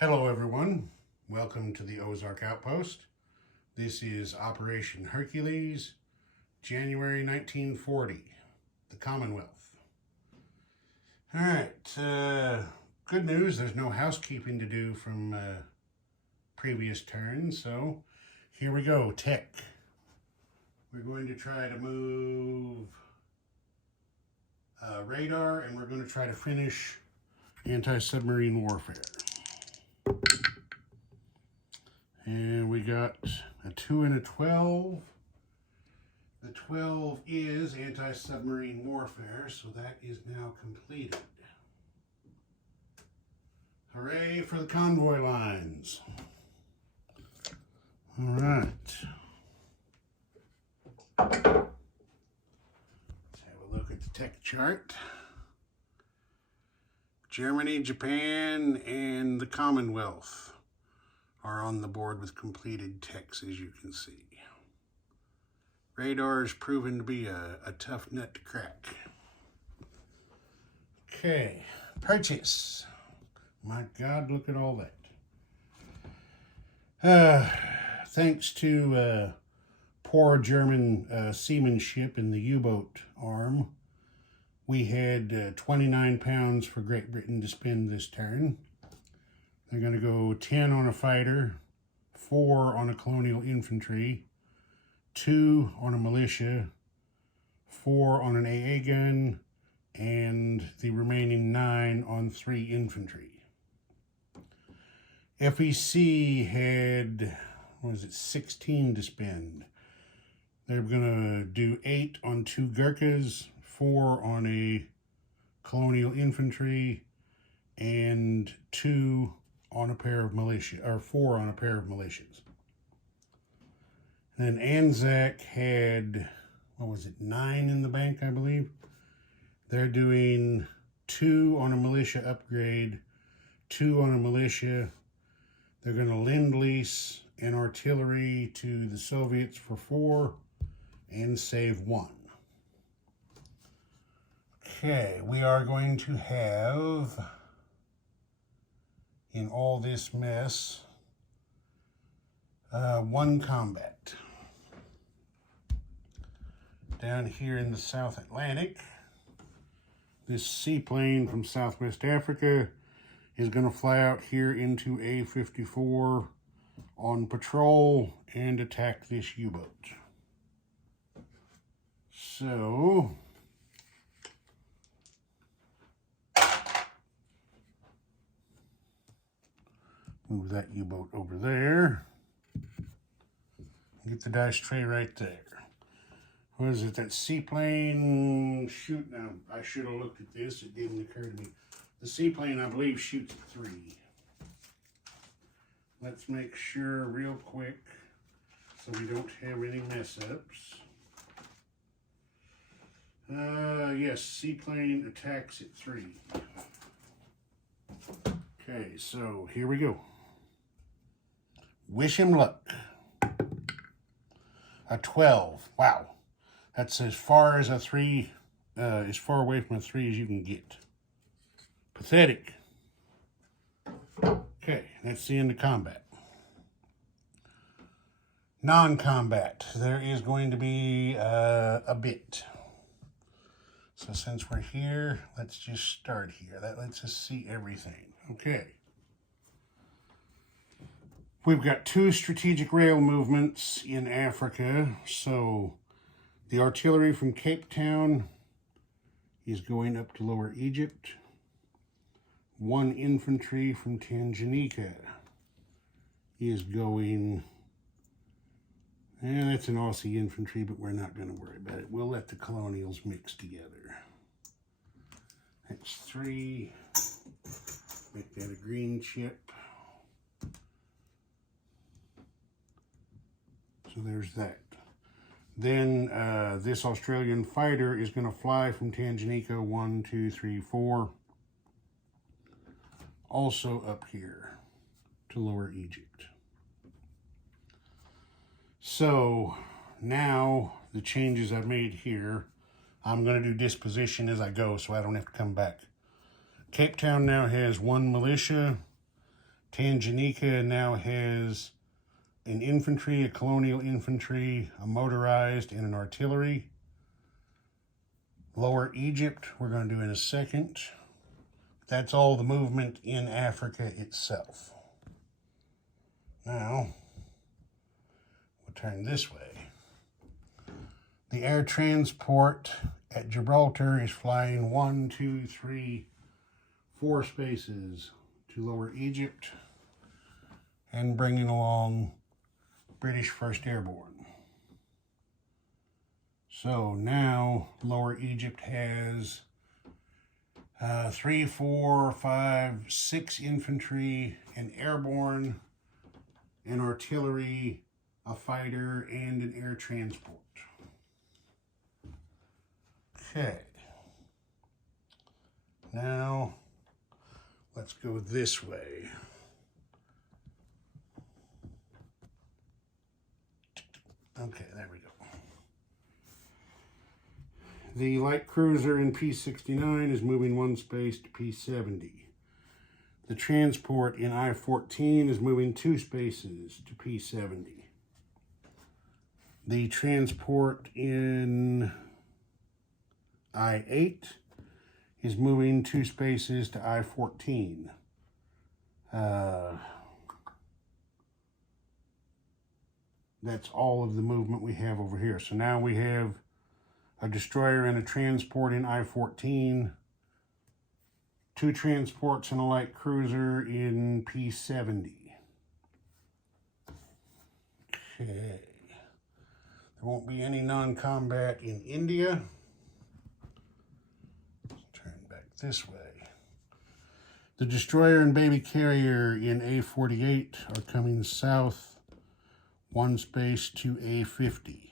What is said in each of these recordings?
Hello everyone, welcome to the Ozark Outpost. This is Operation Hercules, January 1940, the Commonwealth. Alright, good news, there's no housekeeping to do from previous turns, so here we go, tech. We're going to try to move radar, and we're going to try to finish anti-submarine warfare. And we got a 2 and a 12. The 12 is anti-submarine warfare, so that is now completed. Hooray for the convoy lines. All right. Let's have a look at the tech chart. Germany, Japan, and the Commonwealth are on the board with completed techs, as you can see. Radar has proven to be a tough nut to crack. Okay, purchase. My God, look at all that. Thanks to poor German seamanship in the U-boat arm, we had 29 pounds for Great Britain to spend this turn. They're going to go 10 on a fighter, 4 on a colonial infantry, 2 on a militia, 4 on an AA gun, and the remaining 9 on 3 infantry. FEC had, 16 to spend. They're going to do 8 on 2 Gurkhas, 4 on a colonial infantry, and 2 on a pair of militia, or 4 on a pair of militias. And then Anzac had, 9 in the bank, I believe. They're doing 2 on a militia upgrade, 2 on a militia. They're going to lend-lease an artillery to the Soviets for 4 and save 1. Okay, we are going to have, in all this mess, 1 combat. Down here in the South Atlantic, this seaplane from Southwest Africa is going to fly out here into A-54 on patrol and attack this U-boat. So move that U-boat over there. Get the dice tray right there. What is it, that seaplane shoot? Now, I should have looked at this. It didn't occur to me. The seaplane, I believe, shoots at 3. Let's make sure real quick so we don't have any mess-ups. Yes, seaplane attacks at 3. Okay, so here we go. Wish him luck. A 12. Wow. That's as far as a 3, as far away from a 3 as you can get. Pathetic. Okay, that's the end of combat. Non-combat. There is going to be a bit. So since we're here, let's just start here. That lets us see everything. Okay. We've got 2 strategic rail movements in Africa. So the artillery from Cape Town is going up to Lower Egypt. 1 infantry from Tanganyika is going, and that's an Aussie infantry, but we're not going to worry about it. We'll let the colonials mix together. That's 3. Make that a green chip. So there's that. Then this Australian fighter is going to fly from Tanganyika 1, 2, 3, 4. Also up here to Lower Egypt. So now the changes I've made here, I'm going to do disposition as I go so I don't have to come back. Cape Town now has 1 militia, Tanganyika now has an infantry, a colonial infantry, a motorized, and an artillery. Lower Egypt, we're going to do in a second. That's all the movement in Africa itself. Now, we'll turn this way. The air transport at Gibraltar is flying 1, 2, 3, 4 spaces to Lower Egypt and bringing along British 1st Airborne. So now Lower Egypt has 3, 4, 5, 6 infantry, an airborne, an artillery, a fighter, and an air transport. Okay. Now let's go this way. Okay, there we go. The light cruiser in P-69 is moving 1 space to P-70. The transport in I-14 is moving 2 spaces to P-70. The transport in I-8 is moving 2 spaces to I-14. That's all of the movement we have over here. So now we have a destroyer and a transport in I-14, 2 transports and a light cruiser in P-70. Okay. There won't be any non-combat in India. Let's turn back this way. The destroyer and baby carrier in A-48 are coming south 1 space to A-50.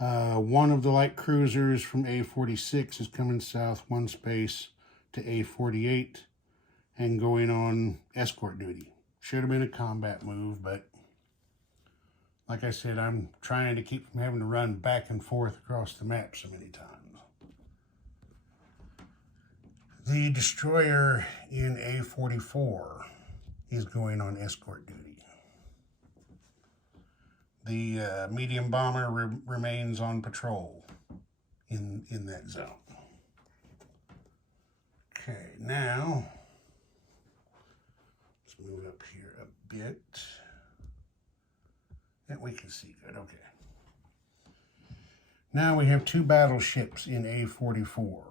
One of the light cruisers from A-46 is coming south 1 space to A-48 and going on escort duty. Should have been a combat move, but like I said, I'm trying to keep from having to run back and forth across the map so many times. The destroyer in A-44 is going on escort duty. The medium bomber remains on patrol in that zone. Okay, now let's move up here a bit. And we can see good, okay. Now we have 2 battleships in A-44.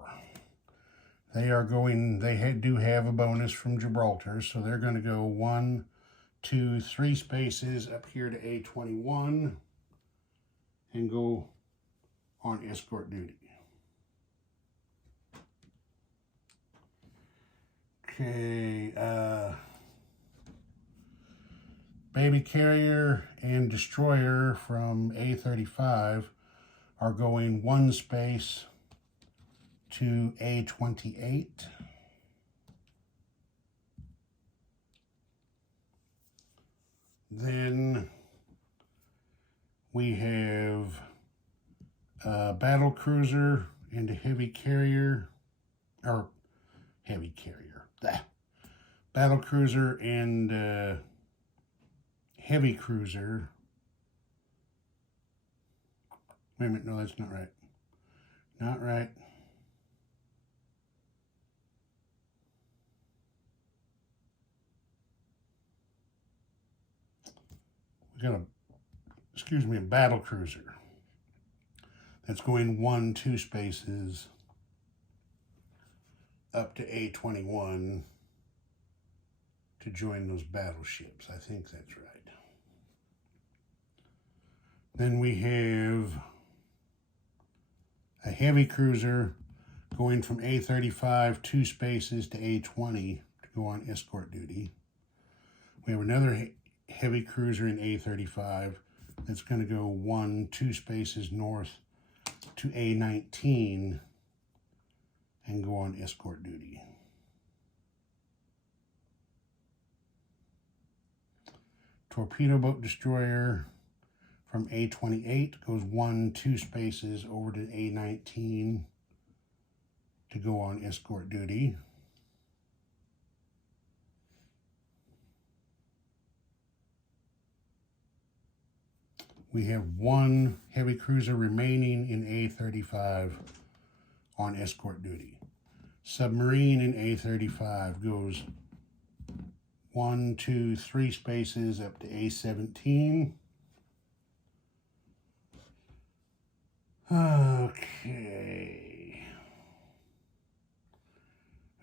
They are going, do have a bonus from Gibraltar, so they're going to go 1, 2, 3 spaces up here to A-21 and go on escort duty. Okay, baby carrier and destroyer from A-35 are going 1 space to A-28. Then we have a battle cruiser and a heavy carrier, or heavy carrier, battle cruiser and heavy cruiser. Wait a minute, no, that's not right. Not right. We got a battle cruiser that's going 1, 2 spaces up to A-21 to join those battleships. I think that's right. Then we have a heavy cruiser going from A-35 2 spaces to A-20 to go on escort duty. We have another heavy cruiser in A-35 that's going to go 1, 2 spaces north to A-19 and go on escort duty. Torpedo boat destroyer from A-28 goes 1, 2 spaces over to A-19 to go on escort duty. We have one heavy cruiser remaining in A35 on escort duty. Submarine in A35 goes 1, 2, 3 spaces up to A17. Okay.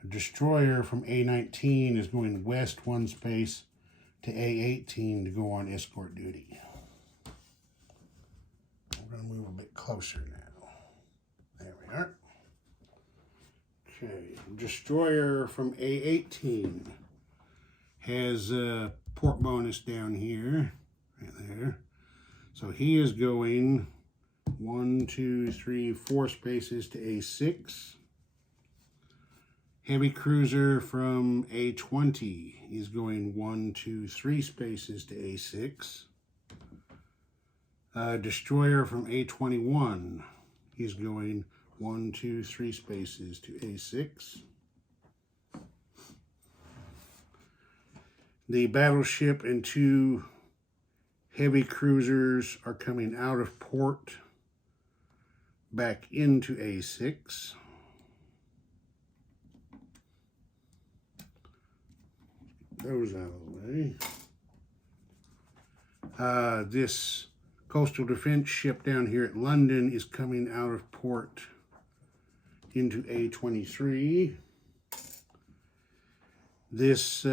A destroyer from A19 is going west 1 space to A18 to go on escort duty. We're going to move a bit closer now. There we are. Okay, destroyer from A18 has a port bonus down here, right there. So he is going 1, 2, 3, 4 spaces to A6. Heavy cruiser from A20 is going 1, 2, 3 spaces to A6. Destroyer from A21 is going 1, 2, 3 spaces to A6. The battleship and 2 heavy cruisers are coming out of port back into A6. Those out of the way. This coastal defense ship down here at London is coming out of port into A23. This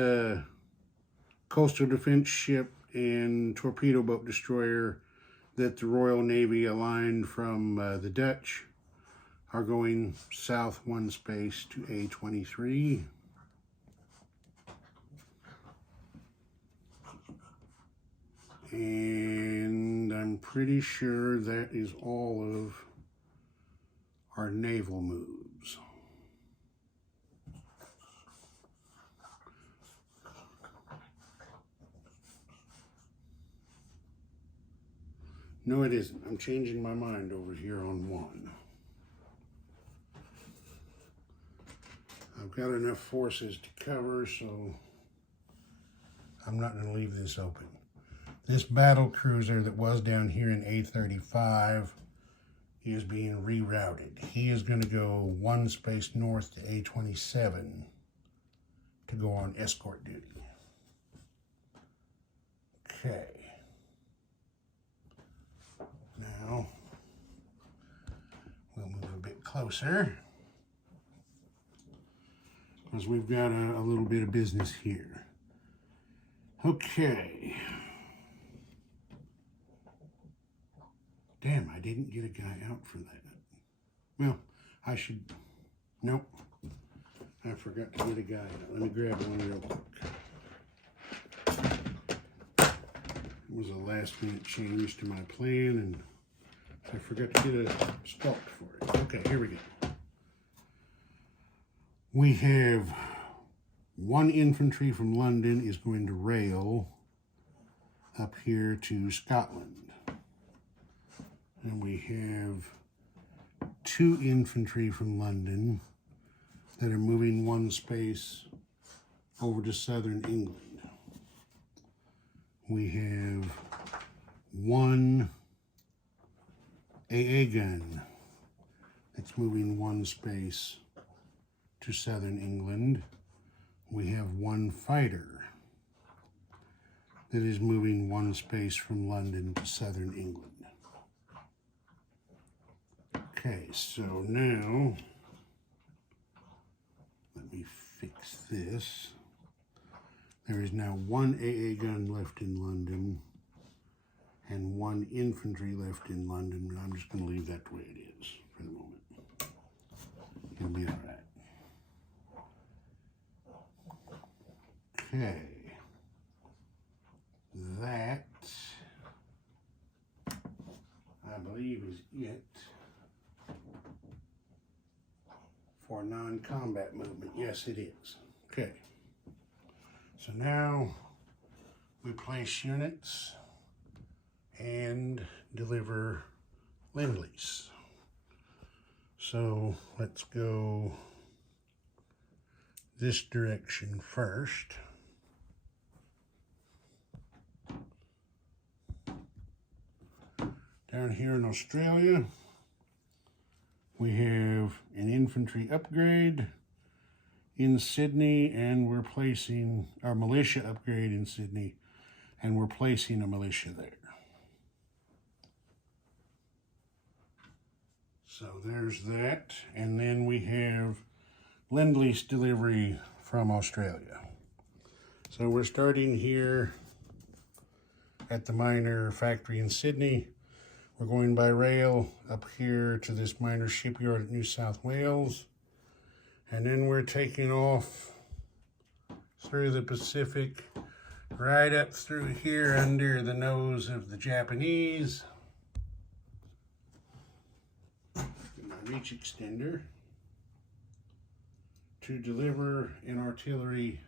coastal defense ship and torpedo boat destroyer that the Royal Navy aligned from the Dutch are going south 1 space to A23. And I'm pretty sure that is all of our naval moves. No, it isn't. I'm changing my mind over here on 1. I've got enough forces to cover, so I'm not going to leave this open. This battle cruiser that was down here in A35 is being rerouted. He is going to go 1 space north to A27 to go on escort duty. Okay. Now, we'll move a bit closer because we've got a little bit of business here. Okay. Damn, I didn't get a guy out for that. Well, I should... Nope. I forgot to get a guy out. Let me grab one real quick. It was a last-minute change to my plan, and I forgot to get a sculpt for it. Okay, here we go. We have 1 infantry from London is going to rail up here to Scotland. And we have 2 infantry from London that are moving 1 space over to southern England. We have 1 AA gun that's moving 1 space to southern England. We have 1 fighter that is moving 1 space from London to southern England. Okay, so now, let me fix this. There is now 1 AA gun left in London and 1 infantry left in London, but I'm just going to leave that the way it is for the moment. It'll be all right. Okay. That, I believe, is it for non-combat movement. Yes, it is. Okay. So now we place units and deliver Lend-Lease. So let's go this direction first. Down here in Australia, we have an infantry upgrade in Sydney, and we're placing our militia upgrade in Sydney, and we're placing a militia there. So there's that. And then we have Lend-Lease delivery from Australia. So we're starting here at the minor factory in Sydney. We're going by rail up here to this minor shipyard at New South Wales. And then we're taking off through the Pacific, right up through here under the nose of the Japanese. My reach extender to deliver an artillery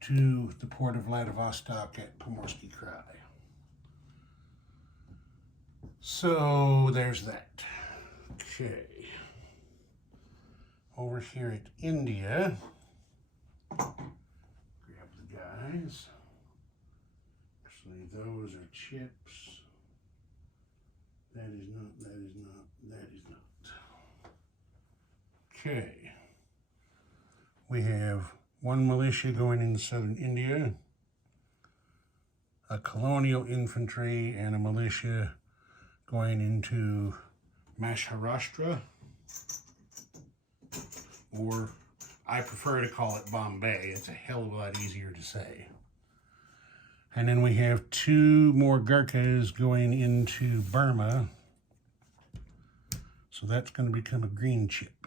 to the port of Vladivostok at Pomorsky Krai. So there's that. Okay. Over here at India, grab the guys. Actually, those are chips. That is not, that is not, that is not. Okay. We have one militia going into southern India, a colonial infantry, and a militia going into Maharashtra, or I prefer to call it Bombay. It's a hell of a lot easier to say. And then we have two more Gurkhas going into Burma. So that's going to become a green chip.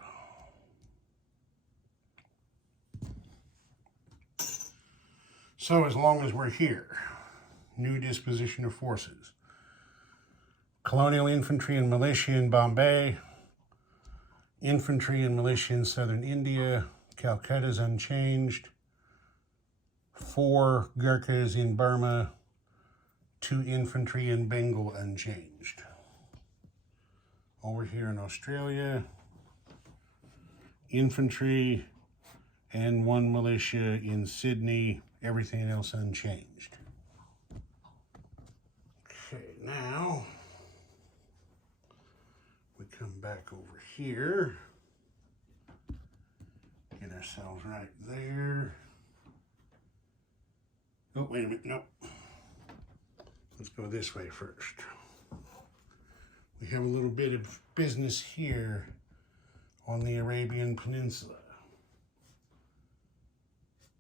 So as long as we're here, new disposition of forces. Colonial infantry and militia in Bombay, infantry and militia in southern India, Calcutta's unchanged, 4 Gurkhas in Burma, 2 infantry in Bengal unchanged. Over here in Australia, infantry and 1 militia in Sydney, everything else unchanged. Okay, now we come back over here, get ourselves right there. Oh, wait a minute, no. Let's go this way first. We have a little bit of business here on the Arabian Peninsula.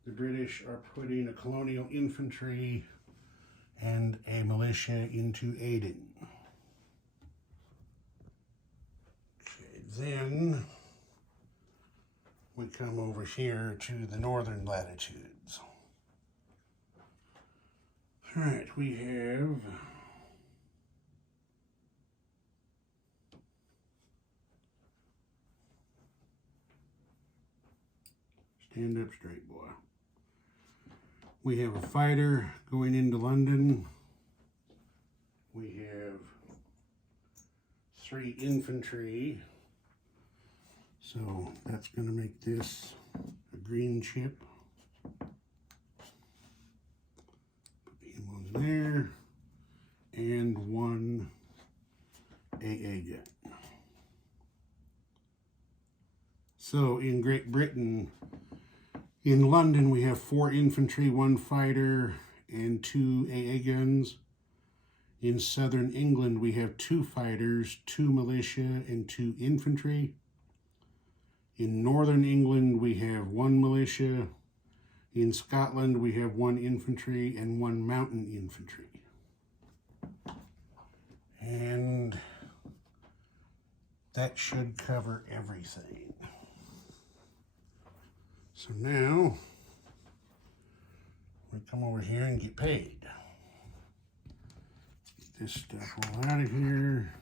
The British are putting a colonial infantry and a militia into Aden. Okay, then we come over here to the northern latitudes. All right, we have stand up straight, boy. We have a fighter going into London. We have 3 infantry. So that's going to make this a green chip. Put the M1s there. And 1 AA gun. So in Great Britain, in London, we have 4 infantry, 1 fighter, and 2 AA guns. In southern England, we have 2 fighters, 2 militia, and 2 infantry. In northern England, we have 1 militia. In Scotland, we have 1 infantry and 1 mountain infantry. And that should cover everything. So now, we come over here and get paid. Get this stuff all out of here.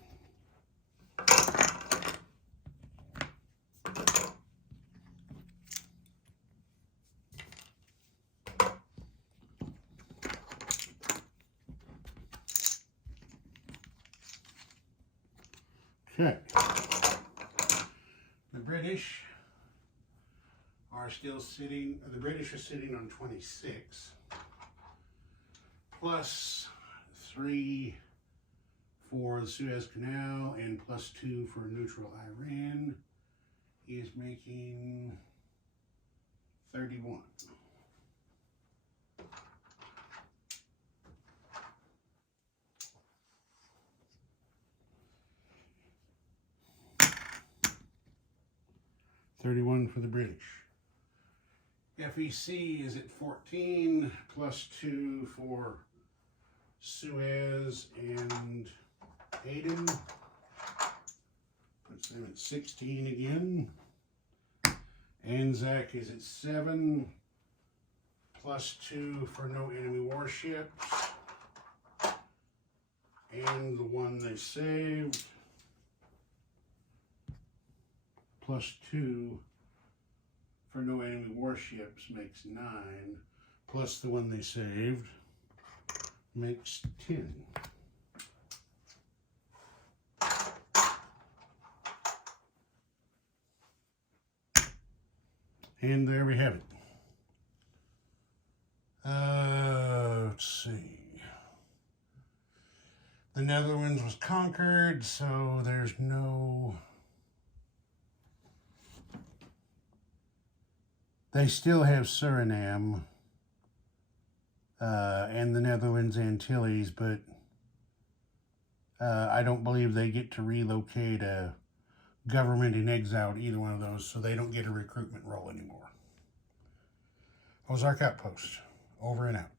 Okay. The British are still sitting, the British are sitting on 26, plus 3 for the Suez Canal and +2 for neutral Iran is making 31. $31 for the British. FEC is at 14, +2 for Suez and Aden. Puts them at 16 again. Anzac is at 7, +2 for no enemy warships. And the one they saved, +2 for no enemy warships makes 9, plus the one they saved makes 10. And there we have it. Let's see. The Netherlands was conquered, so there's no... They still have Suriname and the Netherlands Antilles, but I don't believe they get to relocate a government in exile to either one of those, so they don't get a recruitment role anymore. Ozark Outpost, over and out.